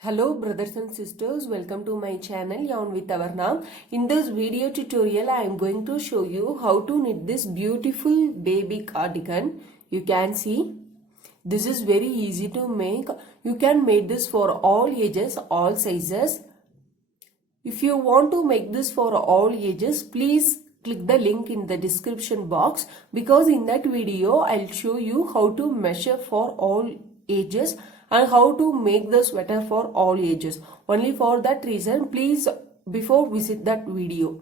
Hello brothers and sisters, welcome to my channel Yarn with Abarna. In this video tutorial I am going to show you how to knit this beautiful baby cardigan. You can see this is very easy to make. You can make this for all ages, all sizes. If you want to make this for all ages, please click the link in the description box, because in that video I'll show you how to measure for all ages and how to make the sweater for all ages. Only for that reason, please before visit that video.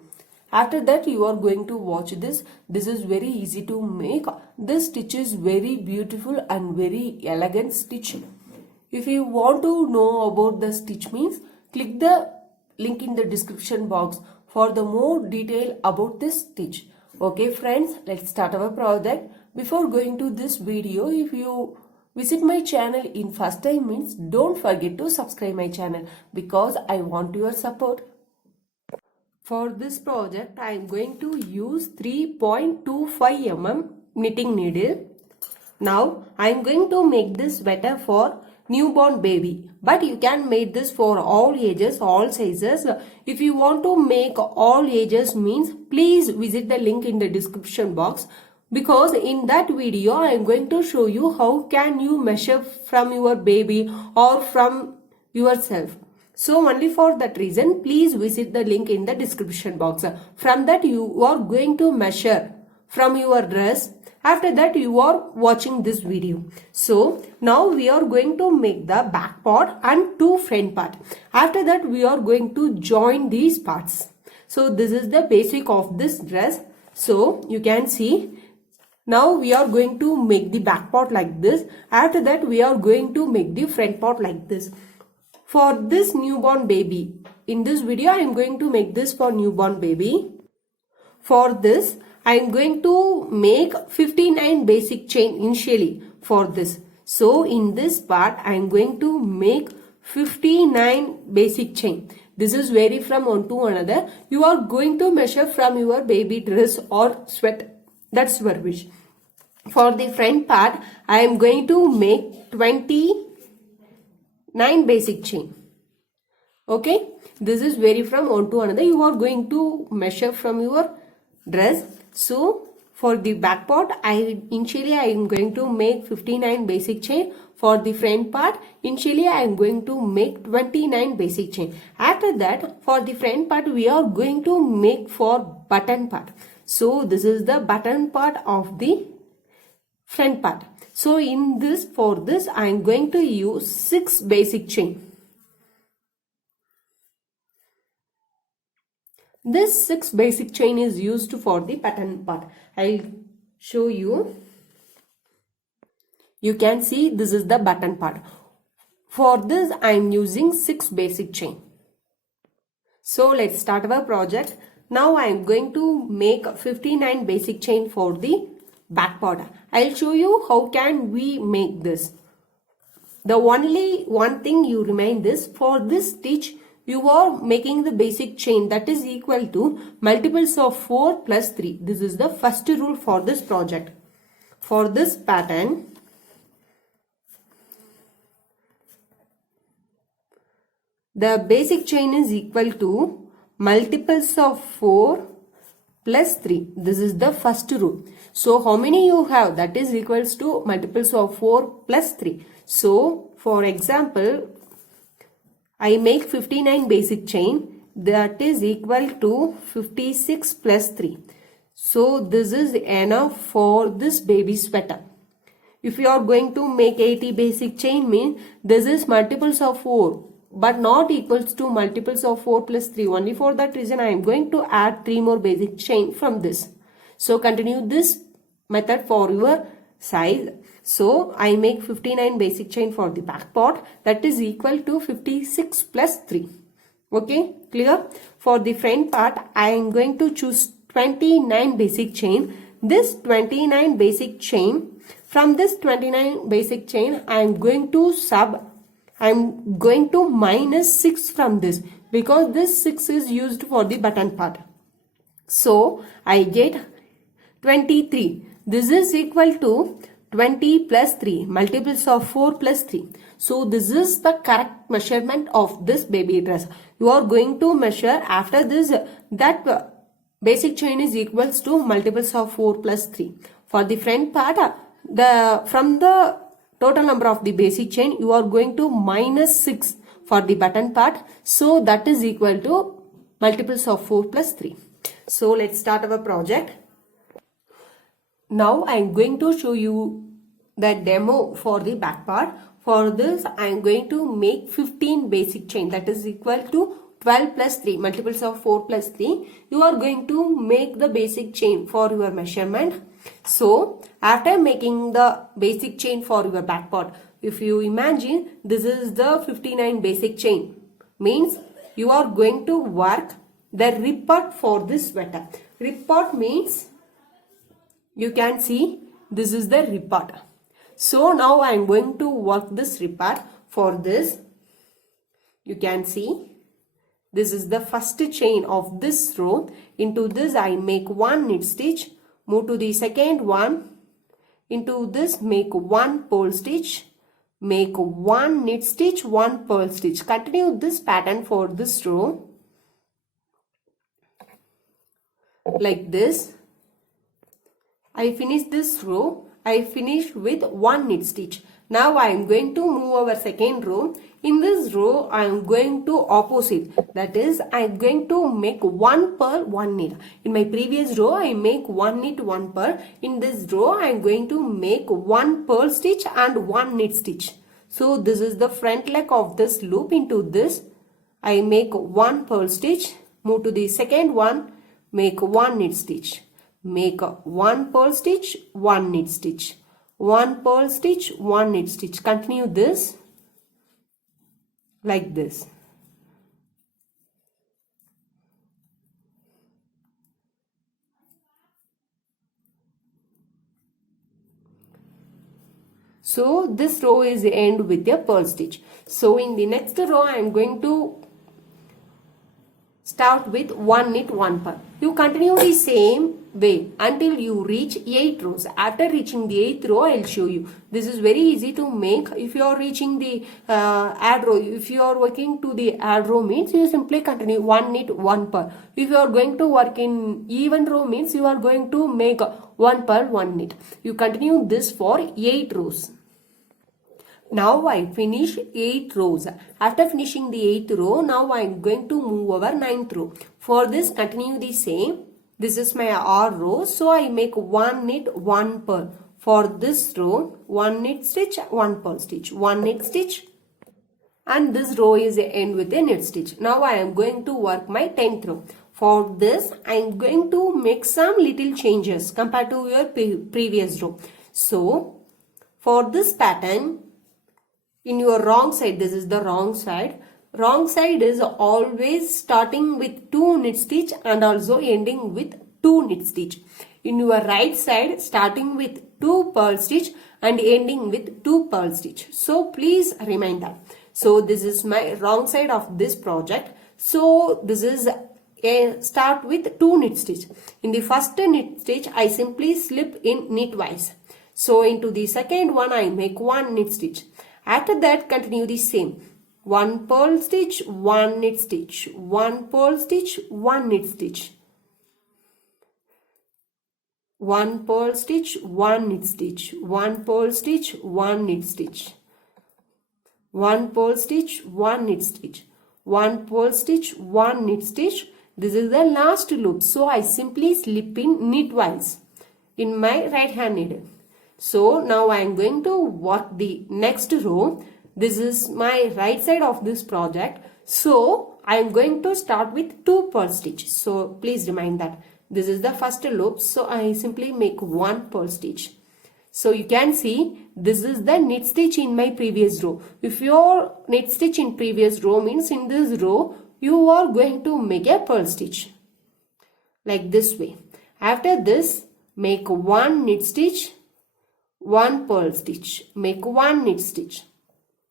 After that you are going to watch this. This is very easy to make. This stitch is very beautiful and very elegant stitch. If you want to know about the stitch means, click the link in the description box for the more detail about this stitch. Okay friends, let's start our project. Before going to this video, if you visit my channel in first time means, don't forget to subscribe my channel because I want your support. For this project I am going to use 3.25 mm knitting needle. Now I am going to make this sweater for newborn baby, but you can make this for all ages, all sizes. If you want to make all ages means, please visit the link in the description box, because in that video I am going to show you how can you measure from your baby or from yourself. So only for that reason, please visit the link in the description box. From that you are going to measure from your dress. After that you are watching this video. So now we are going to make the back part and two front part. After that we are going to join these parts. So this is the basic of this dress. So you can see, now we are going to make the back part like this. After that we are going to make the front part like this. For this newborn baby, in this video I am going to make this for newborn baby. For this I am going to make 59 basic chain initially for this. So in this part I am going to make 59 basic chain. This is vary from one to another. You are going to measure from your baby dress or sweater. That's your wish. For the front part I am going to make 29 basic chain. Okay, this is vary from one to another. You are going to measure from your dress. So for the back part initially I am going to make 59 basic chain. For the front part initially I am going to make 29 basic chain. After that for the front part we are going to make for button part. So this is the button part of the front part. So in this, for this I am going to use 6 basic chain. This 6 basic chain is used for the button part. I'll show you. You can see this is the button part. For this I am using 6 basic chain. So let's start our project. Now I am going to make 59 basic chain for the back part. I'll show you how can we make this. The only one thing you remind this, for this stitch you are making the basic chain that is equal to multiples of 4 plus 3. This is the first rule for this project. For this pattern, the basic chain is equal to multiples of 4 plus 3. This is the first rule. So how many you have? That is equals to multiples of 4 plus 3. So for example, I make 59 basic chain, that is equal to 56 plus 3. So this is enough for this baby sweater. If you are going to make 80 basic chain means this is multiples of 4 but not equals to multiples of 4 plus 3. Only for that reason I am going to add 3 more basic chain from this. So continue this method for your size. So I make 59 basic chain for the back part, that is equal to 56 plus 3. Okay, clear? For the front part I am going to choose 29 basic chain. This 29 basic chain, from this 29 basic chain I am going to minus 6 from this, because this 6 is used for the button part. So I get 23. This is equal to 20 plus 3. Multiples of 4 plus 3. So this is the correct measurement of this baby dress. You are going to measure after this that basic chain is equals to multiples of 4 plus 3. For the front part, from the total number of the basic chain, you are going to minus 6 for the button part. So that is equal to multiples of 4 plus 3. So let's start our project. Now I am going to show you the demo for the back part. For this I am going to make 15 basic chain, that is equal to 12 plus 3, multiples of 4 plus 3. You are going to make the basic chain for your measurement. So after making the basic chain for your back part, if you imagine this is the 59 basic chain, means you are going to work the rib part for this sweater. Rib part means you can see this is the rib part. So now I am going to work this rib part. For this you can see this is the first chain of this row. Into this I make one knit stitch, move to the second one, into this make one purl stitch, make one knit stitch, one purl stitch. Continue this pattern for this row like this. I finish this row. I finish with one knit stitch. Now I am going to move our second row. In this row I am going to opposite, that is I am going to make one purl, one knit. In my previous row I make one knit, one purl. In this row I am going to make one purl stitch and one knit stitch. So this is the front leg of this loop. Into this I make one purl stitch, move to the second one, make one knit stitch, make one purl stitch, one knit stitch, one purl stitch, one knit stitch. Continue this like this. So this row is end with a purl stitch. So in the next row I am going to start with one knit, one purl. You continue the same way until you reach 8 rows. After reaching the 8th row I will show you. This is very easy to make. If you are reaching the add row, if you are working to the add row means you simply continue one knit, one purl. If you are going to work in even row means you are going to make one purl, one knit. You continue this for 8 rows. Now I finish 8 rows. After finishing the 8th row, now I am going to move over 9th row. For this continue the same. This is my R row. So I make one knit, one purl. For this row, one knit stitch, one purl stitch, one knit stitch. And this row is end with a knit stitch. Now I am going to work my 10th row. For this I am going to make some little changes compared to your previous row. So for this pattern, in your wrong side, this is the wrong side. Wrong side is always starting with 2 knit stitch and also ending with 2 knit stitch. In your right side, starting with 2 purl stitch and ending with 2 purl stitch. So please remind that. So this is my wrong side of this project. So this is a start with 2 knit stitch. In the first knit stitch, I simply slip in knitwise. So into the second one, I make one knit stitch. After that, continue the same. One purl stitch, one knit stitch, one purl stitch, one knit stitch. One purl stitch, one knit stitch, one purl stitch, one knit stitch. One purl stitch, one knit stitch, one purl stitch, one knit stitch. This is the last loop. So I simply slip in knitwise in my right hand needle. So now I am going to work the next row. This is my right side of this project. So I am going to start with 2 purl stitch. So please remind that this is the first loop. So I simply make one purl stitch. So you can see this is the knit stitch in my previous row. If your knit stitch in previous row means in this row you are going to make a purl stitch like this way. After this, make one knit stitch, one purl stitch, make one knit stitch.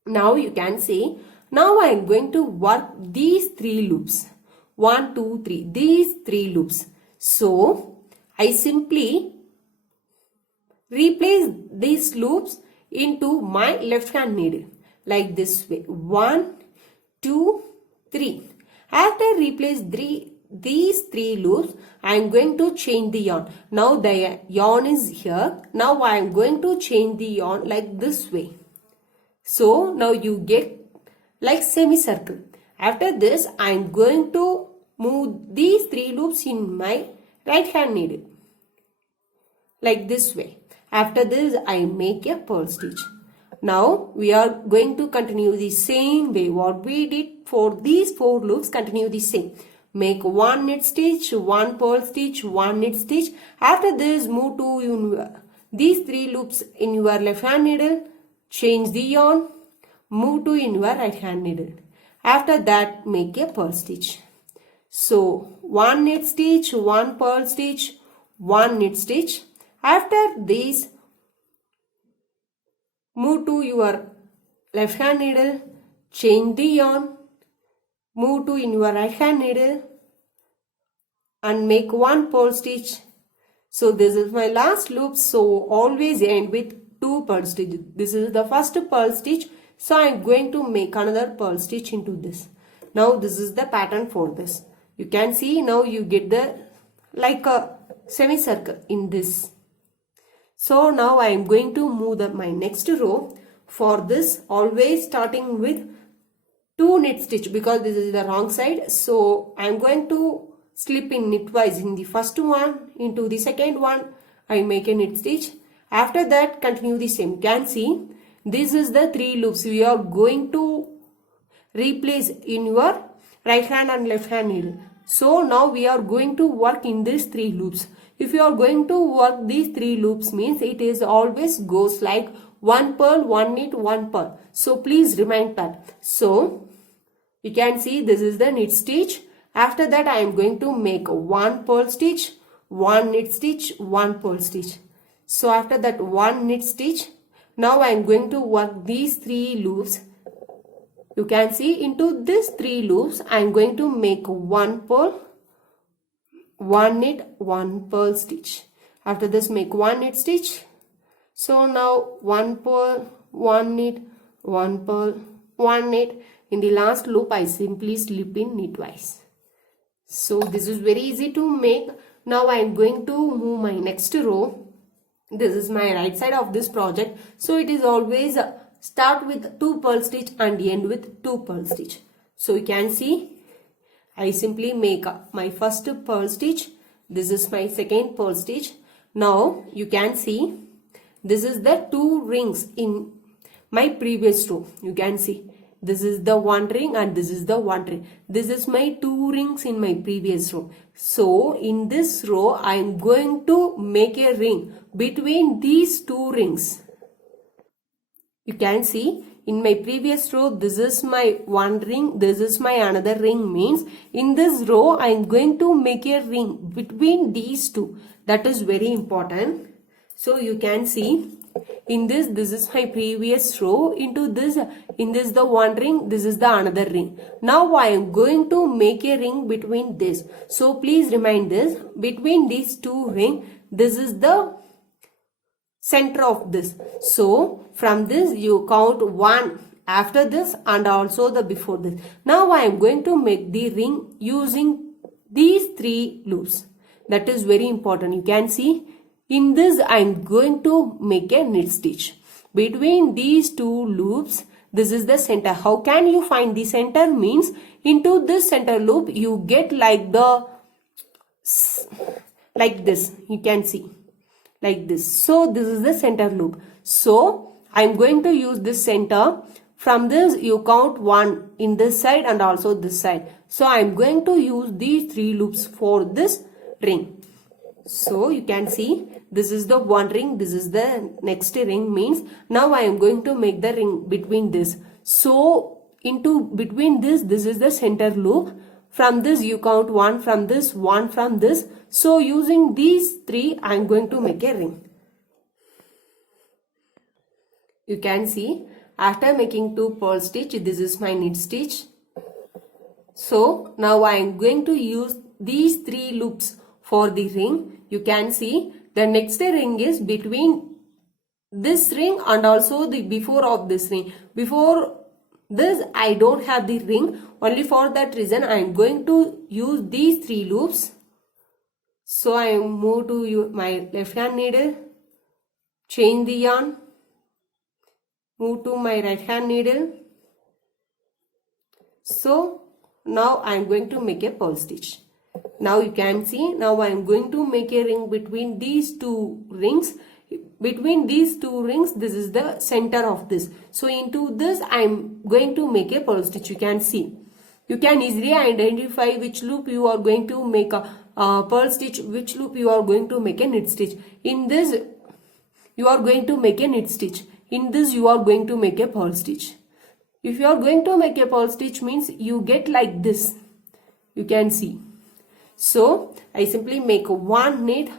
Now you can see, now I am going to work these 3 loops. 1, 2, 3, these 3 loops. So I simply replace these loops into my left hand needle like this way. 1, 2, 3. After replace these 3 loops, I am going to change the yarn. Now the yarn is here. Now I am going to change the yarn like this way. So now you get like semicircle. After this, I am going to move these 3 loops in my right hand needle like this way. After this, I make a purl stitch. Now we are going to continue the same way. What we did for these 4 loops, continue the same. Make 1 knit stitch, 1 purl stitch, 1 knit stitch. After this, move to these 3 loops in your left hand needle. Change the yarn. Move to in your right hand needle. After that, make a purl stitch. So 1 knit stitch, 1 purl stitch, 1 knit stitch. After this, move to your left hand needle, change the yarn, move to in your right hand needle and make 1 purl stitch. So this is my last loop. So always end with 2 purl stitches. This is the first purl stitch. So I am going to make another purl stitch into this. Now this is the pattern for this. You can see now you get the like a semicircle in this. So now I am going to move my next row. For this, always starting with 2 knit stitch because this is the wrong side. So I am going to slip in knitwise in the first one, into the second one I make a knit stitch. After that, continue the same. You can see this is the 3 loops we are going to replace in your right hand and left hand needle. So now we are going to work in these 3 loops. If you are going to work these 3 loops means it is always goes like 1 purl, 1 knit, 1 purl. So please remind that. So you can see this is the knit stitch. After that I am going to make 1 purl stitch, 1 knit stitch, 1 purl stitch. So after that 1 knit stitch. Now I am going to work these 3 loops. You can see into these 3 loops I am going to make 1 purl, 1 knit, 1 purl stitch. After this make 1 knit stitch. So now 1 purl, 1 knit, 1 purl, 1 knit. In the last loop I simply slip in knitwise. So this is very easy to make. Now I am going to move my next row. This is my right side of this project. So it is always start with 2 purl stitch and end with 2 purl stitch. So you can see I simply make my first purl stitch. This is my second purl stitch. Now you can see this is the 2 rings in my previous row. You can see this is the 1 ring and this is the 1 ring. This is my 2 rings in my previous row. So in this row I am going to make a ring between these 2 rings. You can see in my previous row this is my 1 ring, this is my another ring, means in this row I am going to make a ring between these 2. That is very important. So you can see in this is my previous row, into this, in this the 1 ring, this is the another ring. Now I am going to make a ring between this. So please remind this, between these 2 rings, this is the center of this. So from this you count 1 after this and also the before this. Now I am going to make the ring using these 3 loops. That is very important. You can see in this I am going to make a knit stitch between these 2 loops. This is the center. How can you find the center? Means into this center loop you get like the like this. You can see like this. So this is the center loop. So I am going to use this center. From this you count 1 in this side and also this side. So I am going to use these 3 loops for this ring. So you can see this is the 1 ring, this is the next ring, means now I am going to make the ring between this. So into between this is the center loop. From this you count 1 from this, 1 from this. So using these 3 I am going to make a ring. You can see after making 2 purl stitch, this is my knit stitch. So now I am going to use these 3 loops for the ring. You can see the next ring is between this ring and also the before of this ring. Before this I don't have the ring, only for that reason I am going to use these 3 loops. So I move to my left hand needle, change the yarn, move to my right hand needle. So now I am going to make a purl stitch. Now you can see, now I am going to make a ring between these 2 rings. Between these 2 rings, this is the center of this. So into this I am going to make a purl stitch. You can see. You can easily identify which loop you are going to make a purl stitch, which loop you are going to make a knit stitch. In this you are going to make a knit stitch. In this you are going to make a purl stitch. If you are going to make a purl stitch means you get like this. You can see. So I simply make 1 knit,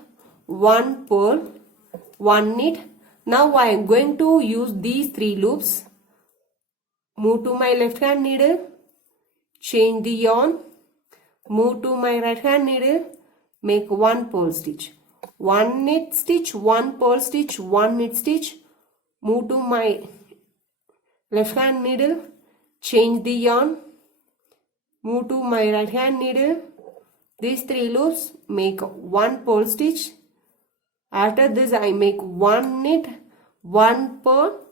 1 purl, 1 knit. Now I am going to use these 3 loops. Move to my left hand needle, change the yarn, move to my right hand needle, make 1 purl stitch, 1 knit stitch, 1 purl stitch, 1 knit stitch, move to my left hand needle, change the yarn, move to my right hand needle, these 3 loops, make 1 purl stitch. After this I make 1 knit, 1 purl,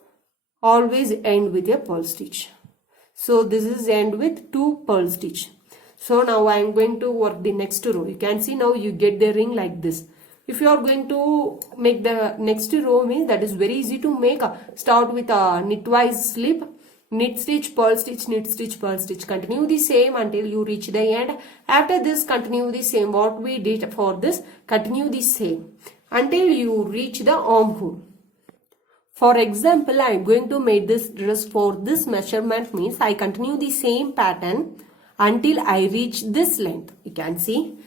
always end with a purl stitch. So this is end with 2 purl stitch. So now I am going to work the next row. You can see now you get the ring like this. If you are going to make the next row means that is very easy to make. Start with a knitwise slip, knit stitch, purl stitch, knit stitch, purl stitch. Continue the same until you reach the end. After this continue the same. What we did for this, continue the same until you reach the armhole. For example, I am going to make this dress for this measurement means I continue the same pattern until I reach this length. You can see.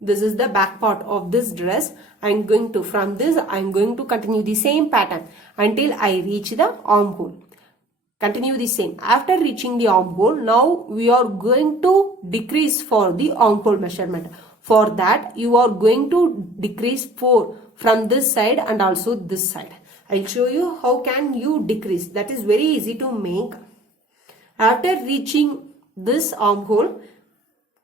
This is the back part of this dress. I am going to, from this I am going to continue the same pattern until I reach the armhole. Continue the same. After reaching the armhole, now we are going to decrease for the armhole measurement. For that, you are going to decrease 4 from this side and also this side. I'll show you how can you decrease. That is very easy to make. After reaching this armhole,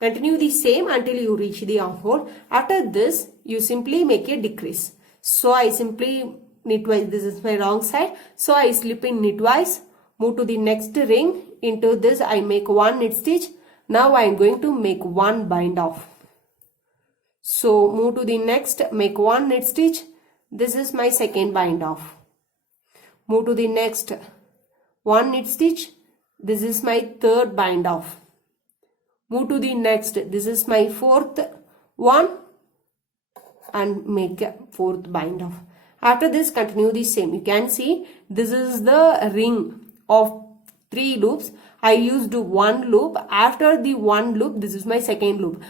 continue the same until you reach the armhole. After this, you simply make a decrease. So I simply knitwise. This is my wrong side. So I slip in knitwise. Move to the next ring. Into this, I make 1 knit stitch. Now I am going to make 1 bind off. So move to the next, make 1 knit stitch. This is my second bind off. Move to the next, 1 knit stitch. This is my third bind off. Move to the next, this is my 4th one and make a 4th bind off. After this continue the same. You can see this is the ring of 3 loops. I used 1 loop. After the 1 loop, this is my second loop.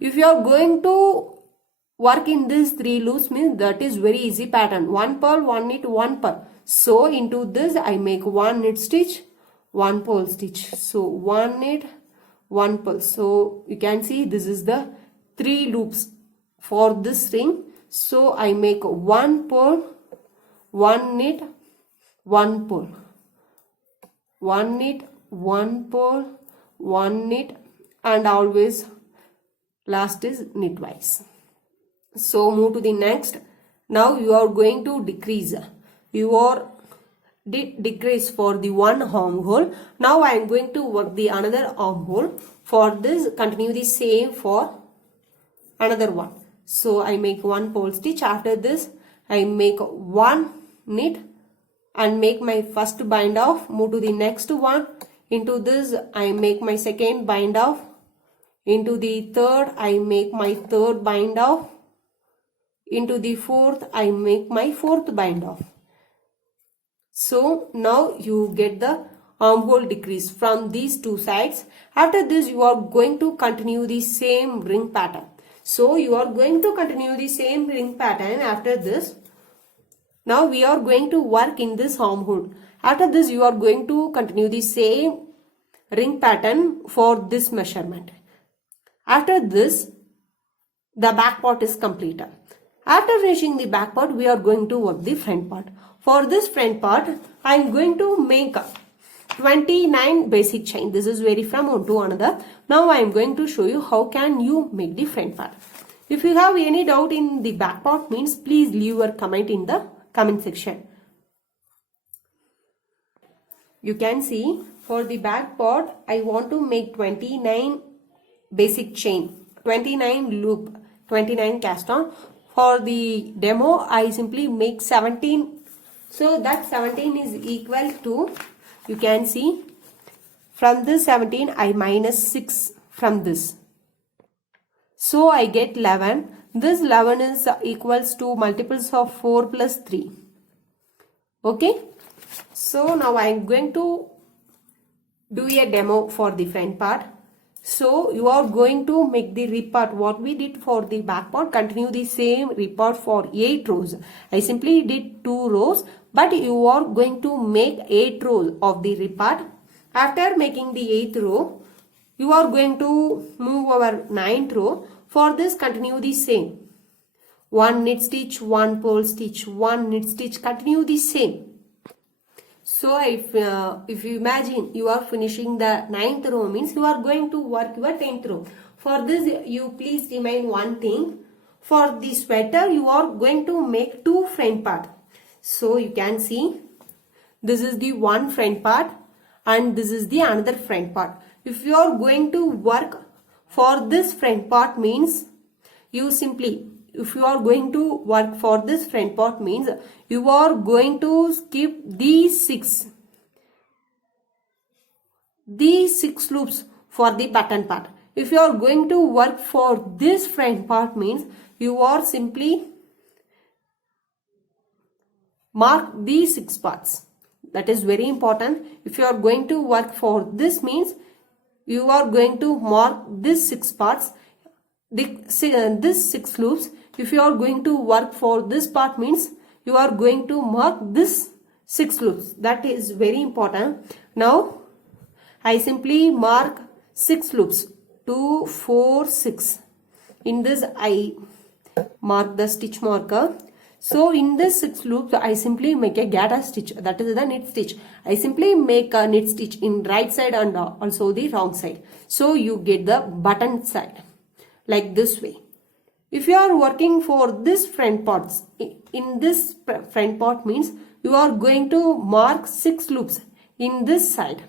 If you are going to work in these 3 loops means that is very easy pattern. 1 purl, 1 knit, 1 purl. So into this I make 1 knit stitch, 1 purl stitch. So 1 knit, 1 purl. So you can see this is the 3 loops for this ring. So I make 1 purl, 1 knit, 1 purl. 1 knit, 1 purl, 1 knit, and always last is knitwise. So move to the next. Now you are going to decrease. You are decrease for the 1 armhole. Now I am going to work the another armhole. For this continue the same for another one. So I make 1 purl stitch. After this I make 1 knit and make my first bind off. Move to the next one. Into this I make my second bind off. Into the third I make my third bind off. Into the fourth I make my fourth bind off. So now you get the armhole decrease from these 2 sides. After this you are going to continue the same ring pattern. So you are going to continue the same ring pattern after this. Now we are going to work in this armhole. After this you are going to continue the same ring pattern for this measurement. After this, the back part is complete. After finishing the back part, we are going to work the front part. For this front part, I am going to make 29 basic chain. This is vary from one to another. Now I am going to show you how can you make the front part. If you have any doubt in the back part means, please leave your comment in the comment section. You can see for the back part, I want to make 29 basic chain, 29 loop, 29 cast on. For the demo, I simply make 17. So that 17 is equal to, you can see, from this 17, I minus 6 from this. So I get 11. This 11 is equals to multiples of 4 plus 3. Okay. So now I am going to do a demo for the front part. So you are going to make the rib part. What we did for the back part, continue the same rib part for 8 rows. I simply did 2 rows, but you are going to make 8 rows of the rib part. After making the 8th row, you are going to move our 9th row. For this, continue the same. 1 knit stitch, 1 purl stitch, 1 knit stitch, continue the same. So if you imagine you are finishing the 9th row means you are going to work your 10th row. For this, you please remind one thing. For the sweater, you are going to make 2 front part. So you can see this is the one front part and this is the another front part. If you are going to work for this front part means you simply, if you are going to work for this front part means you are going to skip these 6 loops for the button part. If you are going to work for this front part means you are simply mark these 6 parts. That is very important. If you are going to work for this means you are going to mark these 6 parts, this 6 loops. If you are going to work for this part means you are going to mark this 6 loops. That is very important. Now I simply mark 6 loops. 2, 4, 6. In this I mark the stitch marker. So in this 6 loops I simply make a gatter stitch, that is the knit stitch. I simply make a knit stitch in right side and also the wrong side. So you get the button side like this way. If you are working for this front parts, in this front part means you are going to mark 6 loops in this side.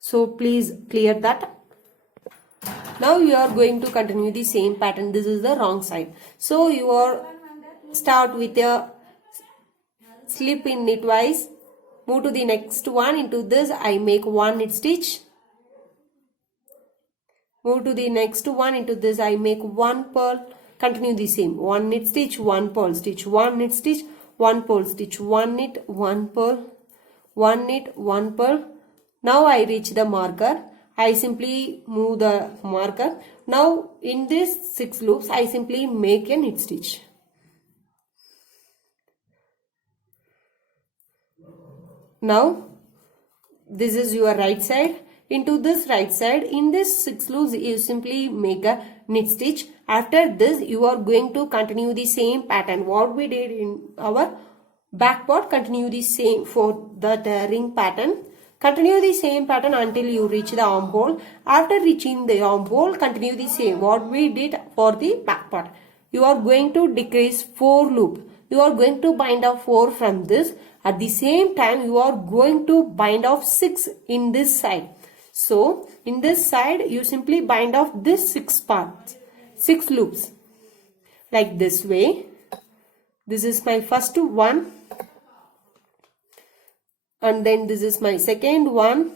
So please clear that. Now you are going to continue the same pattern. This is the wrong side. So you are start with a slip in knitwise, move to the next one. Into this I make 1 knit stitch, move to the next one. Into this I make 1 purl, continue the same. 1 knit stitch, 1 purl stitch, 1 knit stitch, 1 purl stitch, 1 knit, 1 purl, 1 knit, 1 purl. Now I reach the marker. I simply move the marker. Now in this 6 loops I simply make a knit stitch. Now this is your right side. Into this right side, in this 6 loops you simply make a knit stitch. After this you are going to continue the same pattern what we did in our back part. Continue the same for that ring pattern. Continue the same pattern until you reach the armhole. After reaching the armhole, continue the same what we did for the back part. You are going to decrease 4 loop. You are going to bind off 4 from this. At the same time you are going to bind off 6 in this side. So in this side you simply bind off this 6 parts, 6 loops like this way. This is my first one. And then this is my second one.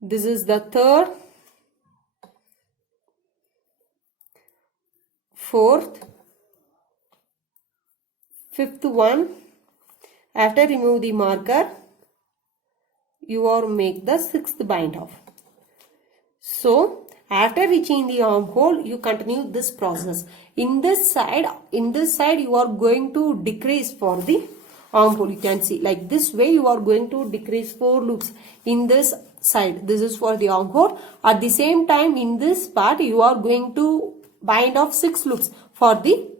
This is the third, fourth, fifth one. After remove the marker, you are make the 6th bind off. So after reaching the armhole, you continue this process. In this side you are going to decrease for the armhole. You can see like this way you are going to decrease 4 loops in this side. This is for the armhole. At the same time in this part you are going to bind off 6 loops for the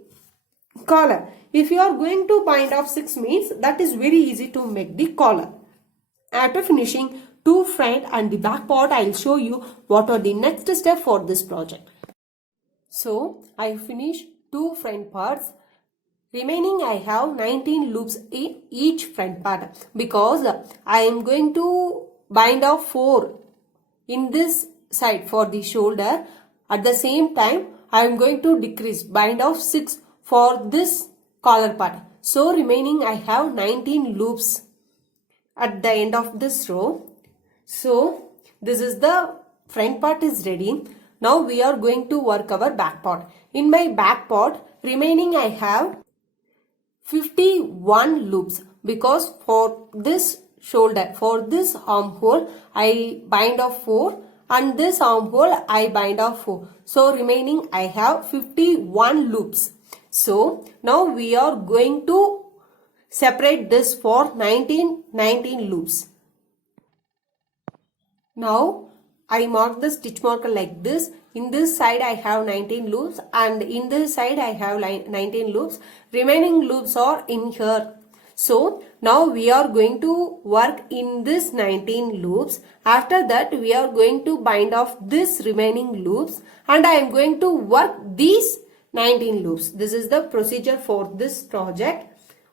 collar. If you are going to bind off 6 means, that is very easy to make the collar. After finishing two front and the back part, I will show you what are the next step for this project. So I finish two front parts. Remaining I have 19 loops in each front part because I am going to bind off 4 in this side for the shoulder. At the same time I am going to decrease bind off 6 for this collar part. So remaining I have 19 loops at the end of this row. So this is the front part is ready. Now we are going to work our back part. In my back part remaining I have 51 loops because for this shoulder, for this armhole I bind off 4 and this armhole I bind off 4. So remaining I have 51 loops. So now we are going to separate this for 19 loops. Now I mark the stitch marker like this. In this side I have 19 loops and in this side I have 19 loops. Remaining loops are in here. So now we are going to work in this 19 loops. After that we are going to bind off this remaining loops and I am going to work these 19 loops. This is the procedure for this project.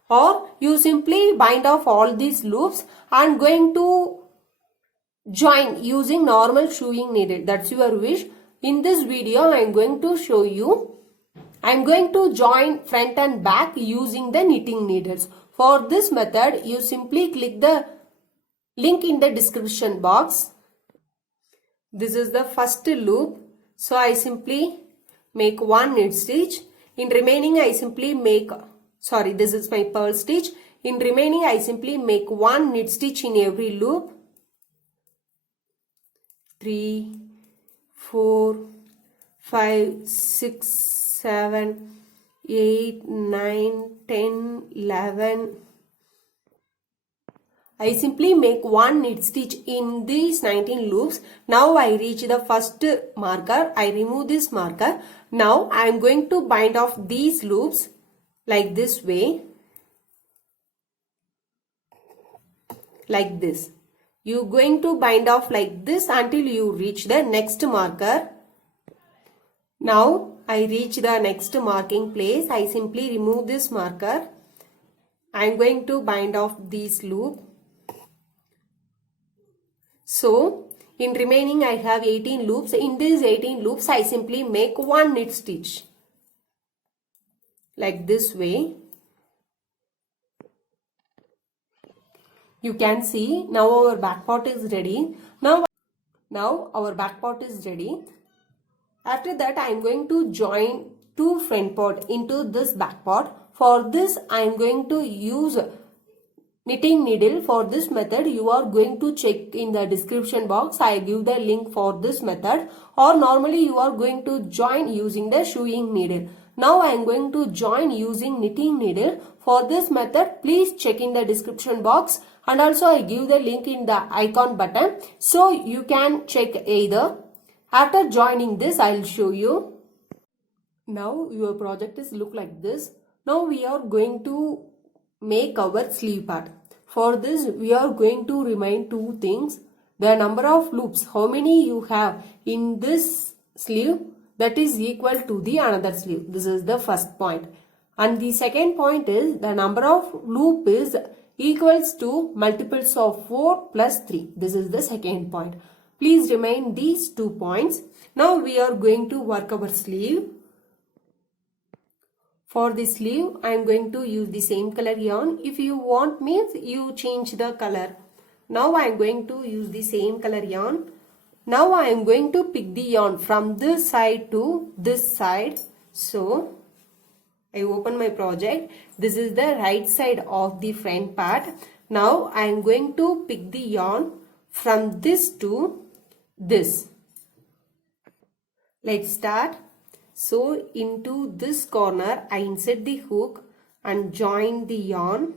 Or you simply bind off all these loops and going to join using normal sewing needle. That's your wish. In this video I am going to show you. I am going to join front and back using the knitting needles. For this method you simply click the link in the description box. This is the first loop. So I simply make one knit stitch. In remaining I simply make, this is my purl stitch. In remaining I simply make one knit stitch in every loop. 3, 4, 5, 6, 7, 8, 9, 10, 11. I simply make one knit stitch in these 19 loops. Now I reach the first marker. I remove this marker. Now I am going to bind off these loops like this way. Like this. You going to bind off like this until you reach the next marker. Now I reach the next marking place. I simply remove this marker. I am going to bind off these loop. So in remaining I have 18 loops. In these 18 loops I simply make one knit stitch. Like this way. You can see now our back part is ready. Now our back part is ready. After that I am going to join two front part into this back part. For this I am going to use knitting needle. For this method you are going to check in the description box. I give the link for this method, or normally you are going to join using the sewing needle. Now I am going to join using knitting needle. For this method please check in the description box, and also I give the link in the icon button so you can check either. After joining this I will show you. Now your project is look like this. Now we are going to make our sleeve part. For this we are going to remind two things. The number of loops, how many you have in this sleeve, that is equal to the another sleeve. This is the first point. And the second point is the number of loop is equals to multiples of 4 plus 3. This is the second point. Please remind these 2 points. Now we are going to work our sleeve. For the sleeve I am going to use the same color yarn. If you want means you change the color. Now I am going to use the same color yarn. Now I am going to pick the yarn from this side to this side. So I open my project. This is the right side of the front part. Now I am going to pick the yarn from this to this. Let's start. So into this corner I insert the hook and join the yarn.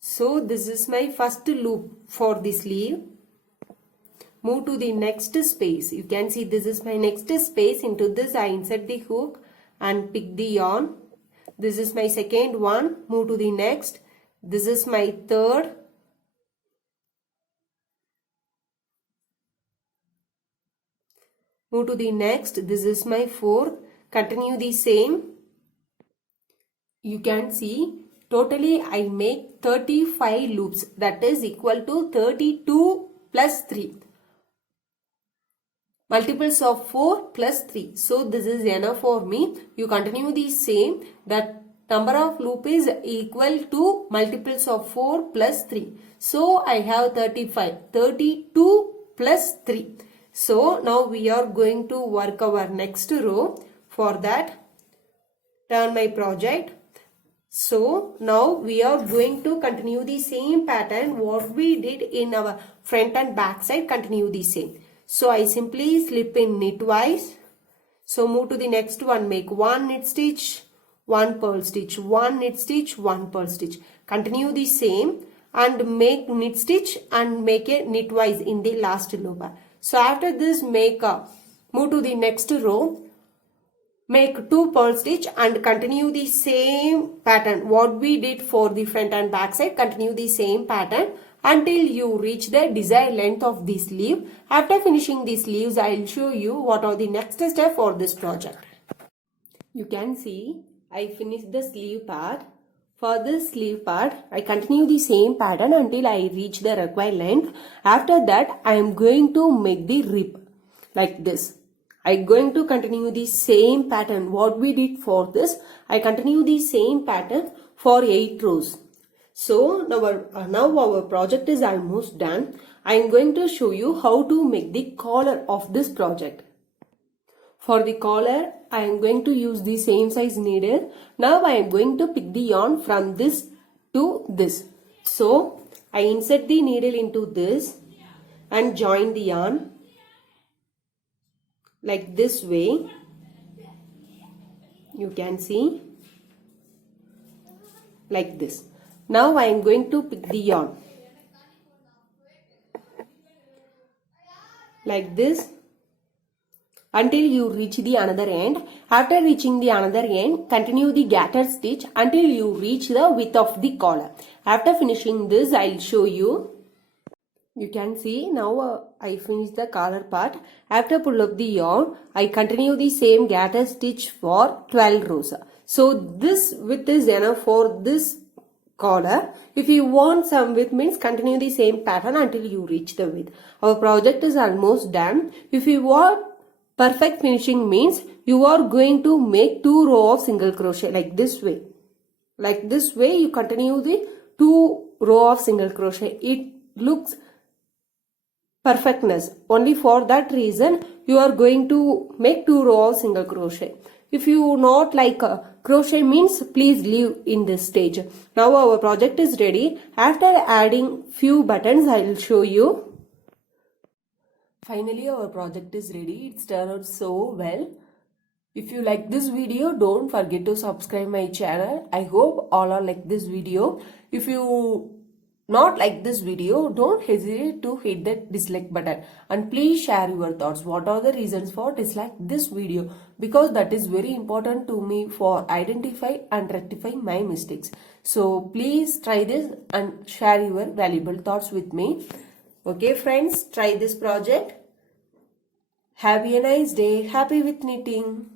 So this is my first loop for the sleeve. move to the next space. You can see this is my next space. Into this I insert the hook and pick the yarn. This is my second one. Move to the next. This is my third. Move to the next. This is my fourth. Continue the same. You can see totally I make 35 loops, that is equal to 32 plus 3. Multiples of 4 plus 3. So this is enough for me. You continue the same. That number of loop is equal to multiples of 4 plus 3. So I have 35. 32 plus 3. So now we are going to work our next row. For that, turn my project. So now we are going to continue the same pattern what we did in our front and back side. Continue the same. So I simply slip in knitwise. So move to the next one. Make 1 knit stitch, 1 purl stitch, 1 knit stitch, 1 purl stitch. Continue the same and make knit stitch and make a knitwise in the last loop. So after this move to the next row. Make 2 purl stitch and continue the same pattern what we did for the front and back side. Continue the same pattern until you reach the desired length of the sleeve. After finishing the sleeves, I will show you what are the next steps for this project. You can see I finished the sleeve part. For this sleeve part, I continue the same pattern until I reach the required length. After that, I am going to make the rib like this. I'm going to continue the same pattern what we did for this. I continue the same pattern for 8 rows. So now our project is almost done. I am going to show you how to make the collar of this project. For the collar, I am going to use the same size needle. Now I am going to pick the yarn from this to this. So I insert the needle into this and join the yarn. Like this way, you can see, like this. Now I am going to pick the yarn like this until you reach the another end. After reaching the another end, continue the garter stitch until you reach the width of the collar. After finishing this, I will show you. You can see now I finished the collar part. After pull up the yarn, I continue the same garter stitch for 12 rows. So this width is enough for this collar. If you want some width means continue the same pattern until you reach the width. Our project is almost done. If you want perfect finishing means you are going to make 2 rows of single crochet like this way. Like this way you continue the 2 rows of single crochet. It looks perfectness. Only for that reason you are going to make 2 rows of single crochet. If you not like crochet means please leave in this stage. Now our project is ready. After adding few buttons I will show you. Finally our project is ready. It's turned out so well. If you like this video, don't forget to subscribe my channel. I hope all are like this video. If you not like this video, don't hesitate to hit that dislike button and please share your thoughts. What are the reasons for dislike this video? Because that is very important to me for identify and rectify my mistakes. So please try this and share your valuable thoughts with me. Okay friends, try this project. Have a nice day. Happy with knitting.